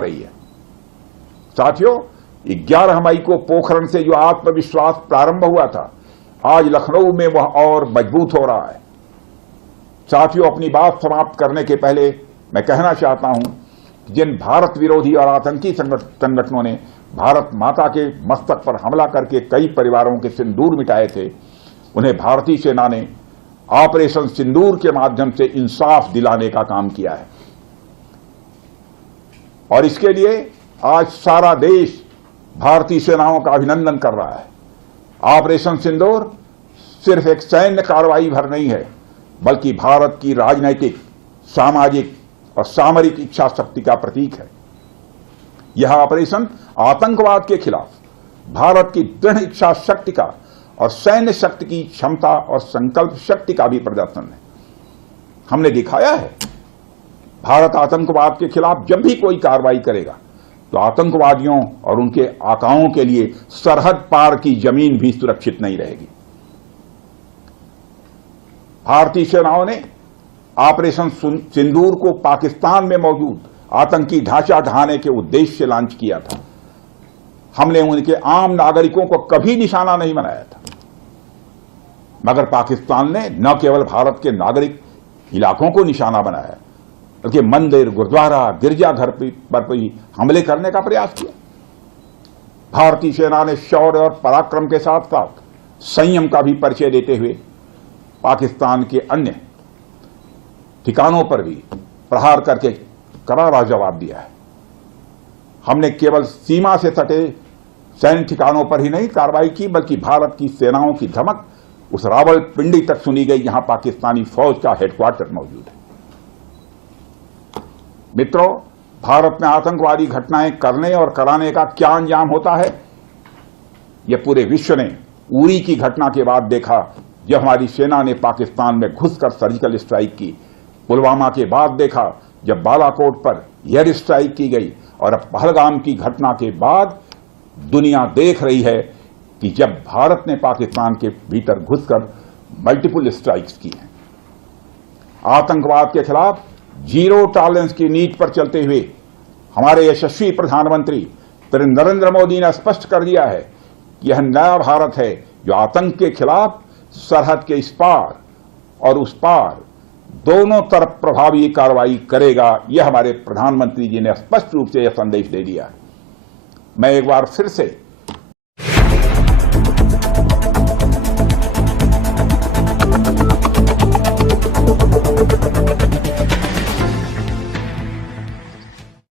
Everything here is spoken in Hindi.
रही है। साथियों, 11 मई को पोखरण से जो आत्मविश्वास प्रारंभ हुआ था, आज लखनऊ में वह और मजबूत हो रहा है। साथियों, अपनी बात समाप्त करने के पहले मैं कहना चाहता हूं कि जिन भारत विरोधी और आतंकी संगठनों ने भारत माता के मस्तक पर हमला करके कई परिवारों के सिंदूर मिटाए थे, उन्हें भारतीय सेना ने ऑपरेशन सिंदूर के माध्यम से इंसाफ दिलाने का काम किया है। और इसके लिए आज सारा देश भारतीय सेनाओं का अभिनंदन कर रहा है। ऑपरेशन सिंदूर सिर्फ एक सैन्य कार्रवाई भर नहीं है, बल्कि भारत की राजनैतिक, सामाजिक और सामरिक इच्छा शक्ति का प्रतीक है। यह ऑपरेशन आतंकवाद के खिलाफ भारत की दृढ़ इच्छा शक्ति का और सैन्य शक्ति की क्षमता और संकल्प शक्ति का भी प्रदर्शन है। हमने दिखाया है, भारत आतंकवाद के खिलाफ जब भी कोई कार्रवाई करेगा तो आतंकवादियों और उनके आकाओं के लिए सरहद पार की जमीन भी सुरक्षित नहीं रहेगी। भारतीय सेनाओं ने ऑपरेशन सिंदूर को पाकिस्तान में मौजूद आतंकी ढांचा ढहाने के उद्देश्य से लॉन्च किया था। हमने उनके आम नागरिकों को कभी निशाना नहीं बनाया था, मगर पाकिस्तान ने न केवल भारत के नागरिक इलाकों को निशाना बनाया, बल्कि मंदिर, गुरुद्वारा, गिरजाघर पर भी हमले करने का प्रयास किया। भारतीय सेना ने शौर्य और पराक्रम के साथ साथ संयम का भी परिचय देते हुए पाकिस्तान के अन्य ठिकानों पर भी प्रहार करके करारा जवाब दिया है। हमने केवल सीमा से सटे सैन्य ठिकानों पर ही नहीं कार्रवाई की, बल्कि भारत की सेनाओं की धमक उस रावलपिंडी तक सुनी गई जहां पाकिस्तानी फौज का हेडक्वार्टर मौजूद है। मित्रों, भारत में आतंकवादी घटनाएं करने और कराने का क्या अंजाम होता है, यह पूरे विश्व ने उरी की घटना के बाद देखा, जब हमारी सेना ने पाकिस्तान में घुसकर सर्जिकल स्ट्राइक की। पुलवामा के बाद देखा, जब बालाकोट पर एयर स्ट्राइक की गई, और अब पहलगाम की घटना के बाद दुनिया देख रही है कि जब भारत ने पाकिस्तान के भीतर घुसकर मल्टीपल स्ट्राइक्स की हैं। आतंकवाद के खिलाफ जीरो टॉलरेंस की नीति पर चलते हुए हमारे यशस्वी प्रधानमंत्री नरेंद्र मोदी ने स्पष्ट कर दिया है कि यह नया भारत है जो आतंक के खिलाफ सरहद के इस पार और उस पार दोनों तरफ प्रभावी कार्रवाई करेगा। यह हमारे प्रधानमंत्री जी ने स्पष्ट रूप से यह संदेश दे दिया है। मैं एक बार फिर से